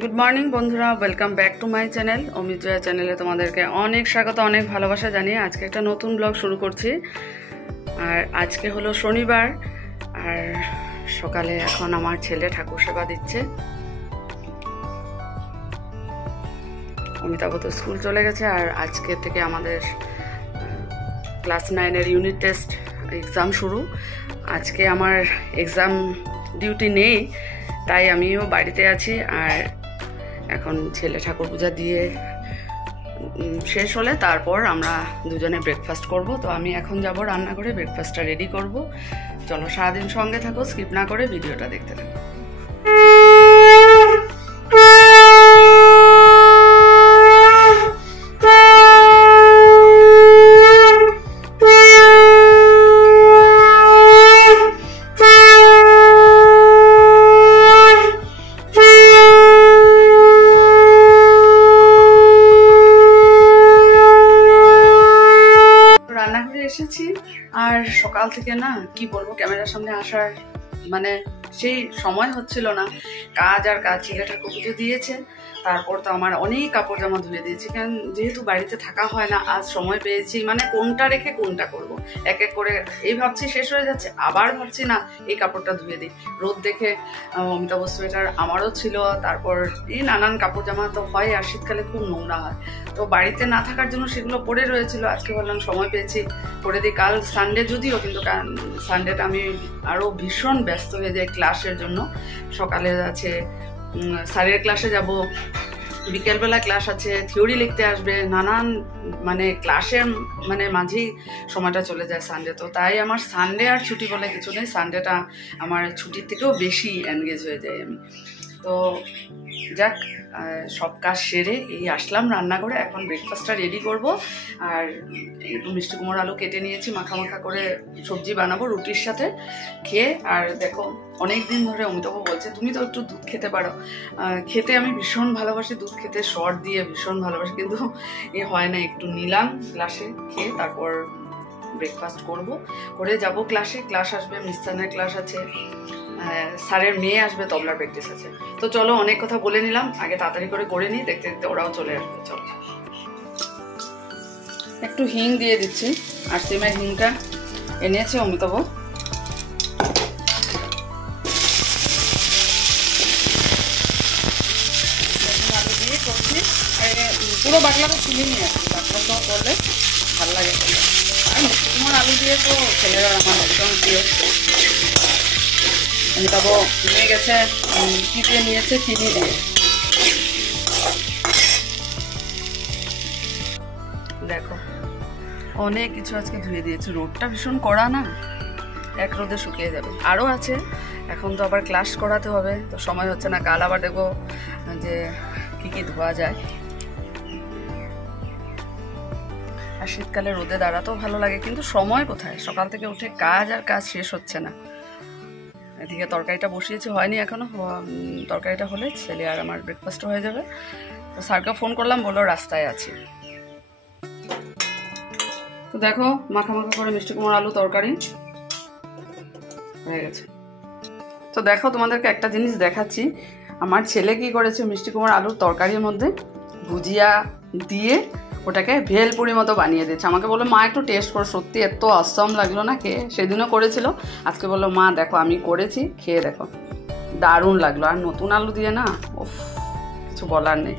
Good morning বন্ধুরা, welcome back to my channel Amit Jaya চ্যানেলে তোমাদেরকে অনেক স্বাগত, অনেক ভালোবাসা জানিয়ে আজকে একটা নতুন ব্লগ শুরু করছি। আর আজকে হলো শনিবার, আর সকালে এখন আমার ছেলে ঠাকুর সেবা দিচ্ছে। অমিতাভ তো স্কুল চলে গেছে, আর আজকে থেকে আমাদের ক্লাস 9-এর ইউনিট টেস্ট এক্সাম শুরু। আজকে আমার এক্সাম ডিউটি নেই, তাই আমিও বাড়িতে আছি। আর এখন ছেলে ঠাকুর পূজা দিয়ে শেষ হলে তারপর আমরা দুজনে ব্রেকফাস্ট করব। তো আমি এখন যাব রান্নাঘরে, ব্রেকফাস্টটা রেডি করব। চলো সারাদিন সঙ্গে থাকো, স্কিপ না করে ভিডিওটা দেখতে থাকো। এসেছি আর সকাল থেকে না কি বলবো, ক্যামেরার সামনে আসার মানে সেই সময় হচ্ছিল না। কাজ আর কাজ, ছেলে ঠাকুর পুজো দিয়েছে, তারপর তো আমার অনেক কাপড় জামা ধুয়ে দিয়েছি, কারণ যেহেতু বাড়িতে থাকা হয় না, আজ সময় পেয়েছি, মানে কোনটা রেখে কোনটা করব। এক এক করে এই ভাবছি শেষ হয়ে যাচ্ছে, আবার ভাবছি না এই কাপড়টা ধুয়ে দিই। রোদ দেখে অমিতাভ সোয়েটার আমারও ছিল, তারপর এই নানান কাপড় জামা তো হয়, আর শীতকালে খুব নোংরা হয়, তো বাড়িতে না থাকার জন্য সেগুলো পড়ে রয়েছিল। আজকে বললাম সময় পেয়েছি করে দিই। কাল সানডে যদিও, কিন্তু সানডেটা আমি আরও ভীষণ ব্যস্ত হয়ে যাই ক্লাসের জন্য। সকালে আছে স্যারের ক্লাসে যাব, বিকেলবেলা ক্লাস আছে, থিওরি লিখতে আসবে, নানান মানে ক্লাসের মানে মাঝেই সময়টা চলে যায় সানডে। তো তাই আমার সানডে আর ছুটি বলে কিছু নেই, সানডেটা আমার ছুটির থেকেও বেশি এনগেজ হয়ে যাই আমি। তো যাক, সব কাজ সেরে এই আসলাম রান্নাঘরে, এখন ব্রেকফাস্টটা রেডি করব। আর একটু মিষ্টি কুমড়ো আলু কেটে নিয়েছি, মাখা মাখা করে সবজি বানাবো রুটির সাথে খেয়ে। আর দেখো অনেক দিন ধরে অমিতাভ বলছে তুমি তো একটু দুধ খেতে পারো। খেতে আমি ভীষণ ভালোবাসি, দুধ খেতে শর্ট দিয়ে ভীষণ ভালোবাসি, কিন্তু এ হয় না। একটু নিলাম গ্লাসে, খেয়ে তারপর ব্রেকফাস্ট করব, করে যাব ক্লাসে। ক্লাস আসবে, মিস্তানের ক্লাস আছে, স্যারের মেয়ে আসবে, তবলার প্র্যাকটিস আছে। তো চলো, অনেক কথা বলে নিলাম, আগে তাড়াতাড়ি করে নিই, দেখতে দেখতে ওরাও চলে আসবে। চলো একটু হিং দিয়ে দিচ্ছি, আর সিমের হিংটা এনেছে অমিতাভ। আলু দিয়ে করছি, পুরো বাটলাটা চিনি নিয়ে আসছি, বাটলা সব করলে ভালো লাগে। আর মিষ্টি কুমড়োর আলু দিয়ে তো ছেলেরা আমার একদম প্রিয়। অমিতাভ নিয়ে গেছে, কি দিয়ে নিয়েছে, চিনি দিয়ে। দেখো অনেক কিছু আজকে ধুয়ে দিয়েছে, রোদটা ভীষণ কড়া না, এক রোদে শুকিয়ে যাবে। আরও আছে, এখন তো আবার ক্লাস করাতে হবে, তো সময় হচ্ছে না। কাল আবার দেখবো যে কি কি ধোয়া যায়। আর শীতকালে রোদে দাঁড়াতেও ভালো লাগে, কিন্তু সময় কোথায়, সকাল থেকে উঠে কাজ আর কাজ শেষ হচ্ছে না। এদিকে তরকারিটা বসিয়েছি, হয়নি এখনো, তরকারিটা হলে ছেলে আর আমার ব্রেকফাস্ট হয়ে যাবে। তো স্যারকে ফোন করলাম, বললো রাস্তায় আছি। তো দেখো মাখা মাখা করে মিষ্টি কুমড়ো আলু তরকারি হয়ে গেছে। তো দেখো তোমাদেরকে একটা জিনিস দেখাচ্ছি, আমার ছেলে কি করেছে, মিষ্টি কুমড়ো আলুর তরকারির মধ্যে ভুজিয়া দিয়ে ওটাকে ভেলপুরি মতো বানিয়ে দিচ্ছে। আমাকে বললো মা একটু টেস্ট করো, সত্যি এত অসম লাগলো না খেয়ে। সেদিনও করেছিল, আজকে বললো মা দেখো আমি করেছি, খেয়ে দেখো, দারুণ লাগলো। আর নতুন আলু দিয়ে না, উফ, কিছু বলার নেই।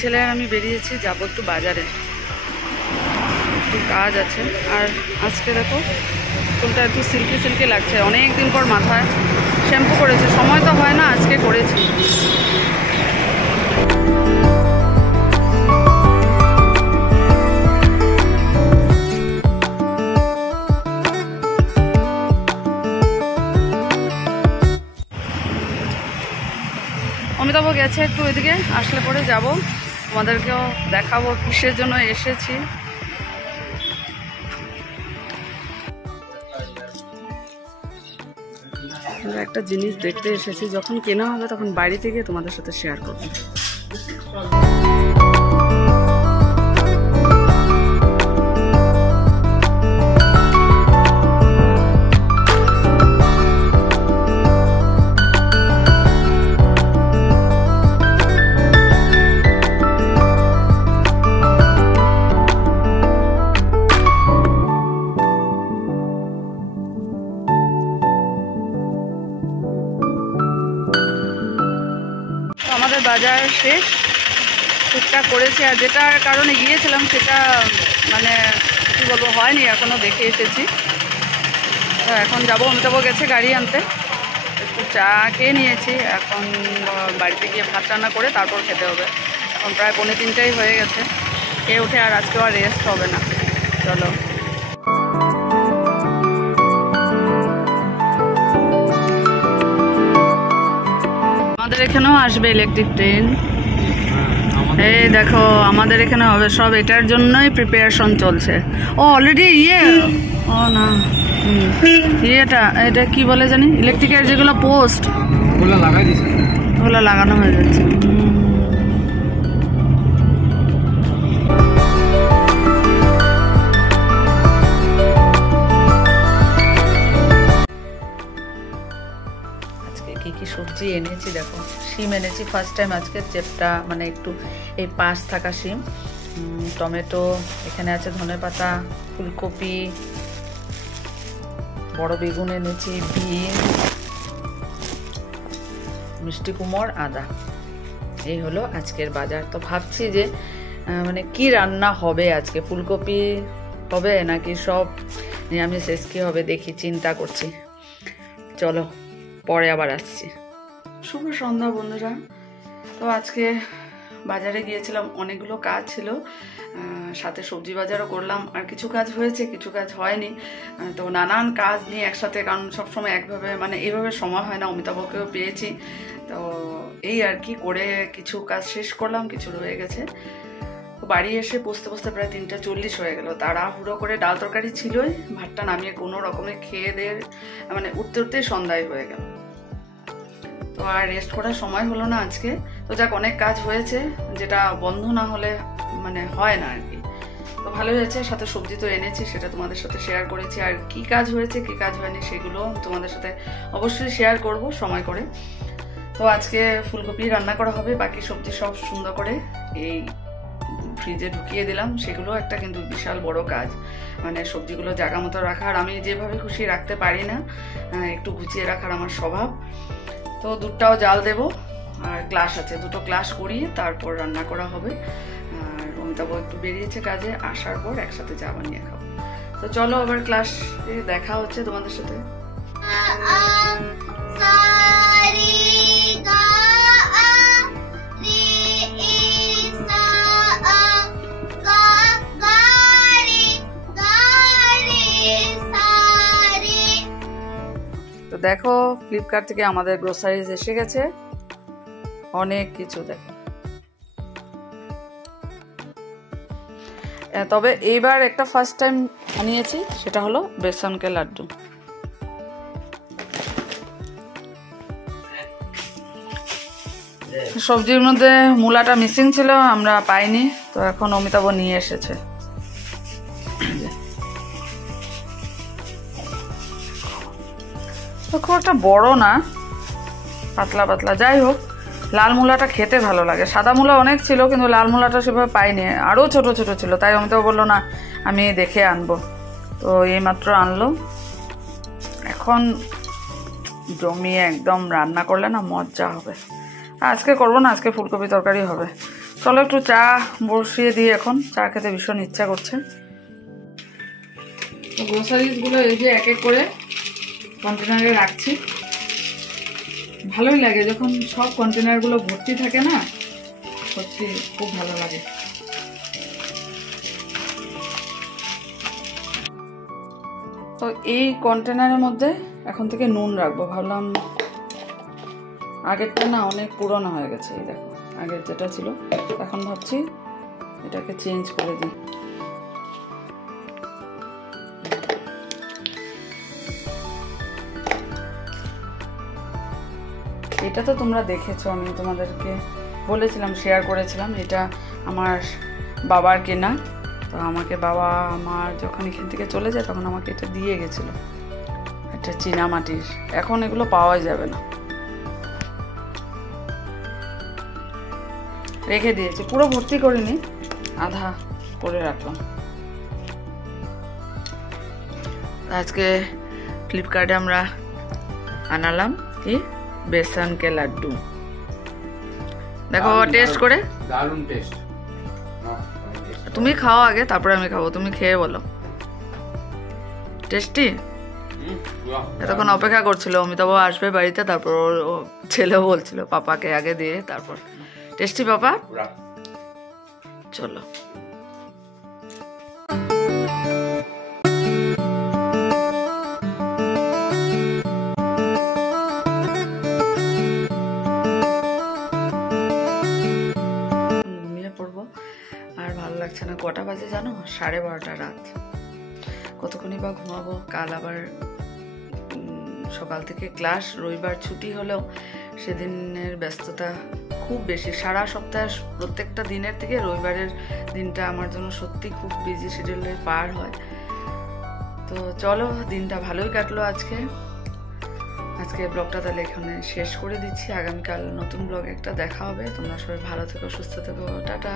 ছেলে আর আমি বেরিয়েছি, যাবো একটু বাজারে, একটু কাজ আছে। আর আজকে দেখো চুলটা একটু সিল্কি সিল্কি লাগছে, অনেক দিন পর মাথায় শ্যাম্পু করেছে, সময় তো হয় না, আজকে করেছি। অমিতাভ গেছে একটু ওইদিকে, আসলে পরে যাব, তোমাদেরকেও দেখাবো কিসের জন্য এসেছি। একটা জিনিস দেখতে এসেছি, যখন কেনা হবে তখন বাড়িতে গিয়ে তোমাদের সাথে শেয়ার করবো। আমাদের বাজার শেষ, টুকটাক করেছি, আর যেটার কারণে গিয়েছিলাম সেটা মানে কী বলবো হয়নি, এখনও দেখে এসেছি। তো এখন যাবো, অমিতাভ গেছে গাড়ি আনতে, একটু চা খেয়ে নিয়েছি, এখন বাড়িতে গিয়ে ভাত রান্না করে তারপর খেতে হবে। এখন প্রায় 2:45 হয়ে গেছে, খেয়ে উঠে আর আজকে আর রেস্ট হবে না। চলো, আমাদের এখানেও আসবে ইলেকট্রিক ট্রেন। এই দেখো আমাদের এখানে হবে, সব এটার জন্যই প্রিপারেশন চলছে। ও অলরেডি ও না এটা কি বলে জানি, ইলেকট্রিকের যেগুলো পোস্ট ওগুলো লাগানো হয়ে যাচ্ছে। কি কি সবজি এনেছি দেখো, শিম এনেছি ফার্স্ট টাইম আজকে, চেপটা মানে একটু এই পাশ থাকা শিম, টমেটো, এখানে আছে ধনেপাতা, ফুলকপি, বড় বেগুন এনেছি, বিন, মিষ্টি কুমড়, আদা। এই হলো আজকের বাজার। তো ভাবছি যে মানে কি রান্না হবে আজকে, ফুলকপি হবে নাকি সব নিরামিষ, শেষ কি হবে দেখি, চিন্তা করছি। চলো পরে আবার আসছি। শুভ সন্ধ্যা বন্ধুরা। তো আজকে বাজারে গিয়েছিলাম, অনেকগুলো কাজ ছিল, সাথে সবজি বাজারও করলাম, আর কিছু কাজ হয়েছে কিছু কাজ হয়নি। তো নানান কাজ নিয়ে একসাথে, কারণ সবসময় একভাবে মানে এইভাবে সময় হয় না, অমিতাভকেও পেয়েছি, তো এই আর কি করে কিছু কাজ শেষ করলাম, কিছু রয়ে গেছে। বাড়ি এসে বসতে বসতে প্রায় 3:40 হয়ে গেল। তাড়াহুড়ো করে ডাল তরকারি ছিলই, ভাতটা নামিয়ে কোনো রকমে খেয়ে দিয়ে মানে উঠতে উঠতেই সন্ধ্যায় হয়ে গেল। তো আর রেস্ট করার সময় হলো না আজকে। তো যাক, অনেক কাজ হয়েছে, যেটা বন্ধ না হলে মানে হয় না আর কি। তো ভালো হয়েছে, সাথে সবজি তো এনেছি, সেটা তোমাদের সাথে শেয়ার করেছি, আর কি কাজ হয়েছে কি কাজ হয়নি সেগুলো তোমাদের সাথে অবশ্যই শেয়ার করব সময় করে। তো আজকে ফুলকপি রান্না করা হবে, বাকি সবজি সব সুন্দর করে এই ফ্রিজে ঢুকিয়ে দিলাম। সেগুলো একটা কিন্তু বিশাল বড় কাজ, মানে সবজিগুলো জায়গা মতো রাখা, আর আমি যেভাবে খুশি রাখতে পারি না, একটু গুছিয়ে রাখার আমার স্বভাব। তো দুধটাও জাল দেব, আর গ্লাস আছে, দুটো গ্লাস করিয়ে তারপর রান্না করা হবে। আর অমিতাভ একটু বেরিয়েছে কাজে, আসার পর একসাথে চা বানিয়ে খাবো। তো চলো আবার ক্লাসে দেখা হচ্ছে তোমাদের সাথে। তো দেখো ফ্লিপকার্ট থেকে আমাদের গ্রোসারিজ এসে গেছে, অনেক কিছু দেখো। তবে এইবার একটা ফার্স্ট টাইম আনিয়েছি, সেটা হলো বেসনকে লাড্ডু। সবজির মধ্যে মূলাটা মিসিং ছিল, আমরা পাইনি, তো এখন অমিতাভ নিয়ে এসেছে। খুব একটা বড় না, পাতলা পাতলা, যাই হোক। লাল মূলাটা খেতে ভালো লাগে, সাদা মূলা অনেক ছিল কিন্তু লাল মূলাটা সেভাবে পাইনি, আরও ছোট ছোট ছিল, তাই অমিতাভ বললো না আমি দেখে আনবো। তো এইমাত্র আনলো, এখন জমিয়ে একদম রান্না করলে না মজা হবে। আজকে করবো না, আজকে ফুলকপি তরকারি হবে। চলো একটু চা বসিয়ে দিই, এখন চা খেতে ভীষণ ইচ্ছা করছে। গ্রোসারিজগুলো এই যে এক এক করে কন্টেনারে রাখছি। ভালোই লাগে যখন সব কন্টেনারগুলো ভর্তি থাকে না, সত্যি খুব ভালো লাগে। তো এই কন্টেনারের মধ্যে এখন থেকে নুন রাখবো, ভাবলাম আগেরটা না অনেক পুরনো হয়ে গেছে, এই দেখো আগের যেটা ছিল। এখন ভাবছি এটাকে চেঞ্জ করে দিই। এটা তো তোমরা দেখেছো, আমি তোমাদেরকে বলেছিলাম, শেয়ার করেছিলাম, এটা আমার বাবার কেনা। তো আমাকে বাবা আমার যখন এখান থেকে চলে যায় তখন আমাকে এটা দিয়ে গেছিলো, এটা চীনা মাটির। এখন এগুলো পাওয়া যাবে না, রেখে দিয়েছি, পুরো ভর্তি করিনি, আধা করে রাখলাম। আজকে ফ্লিপকার্টে আমরা আনালাম কি বেসন কে লাড্ডু, দেখো টেস্ট করে, দারুণ টেস্ট। তুমি খাও আগে, তারপরে আমি খাবো, তুমি খেয়ে বলো। টেস্টি? এতক্ষণ অপেক্ষা করছিল অমিতাভ আসবে বাড়িতে, তারপর ও ছেলেও বলছিল পাপাকে আগে দিয়ে তারপর। টেস্টি পাপা? চলো ঘুমিয়ে পড়বো। আর ভালো লাগছে না, কটা বাজে জানো? 12:30 রাত। কতক্ষণই বা ঘুমাবো, কাল আবার সকাল থেকে ক্লাস, রবিবার ছুটি হলেও সেদিনের ব্যস্ততা খুব বেশি। সারা সপ্তাহ প্রত্যেকটা দিনের থেকে রবিবারের দিনটা আমার জন্য সত্যি খুব বিজি শিডিউলে পার হয়। তো চলো, দিনটা ভালোই কাটলো আজকে। আজকে ব্লগটা তাহলে এখানে শেষ করে দিচ্ছি, আগামীকাল নতুন ব্লগ একটা দেখা হবে। তোমরা সবাই ভালো থেকো, সুস্থ থেকো, টাটা।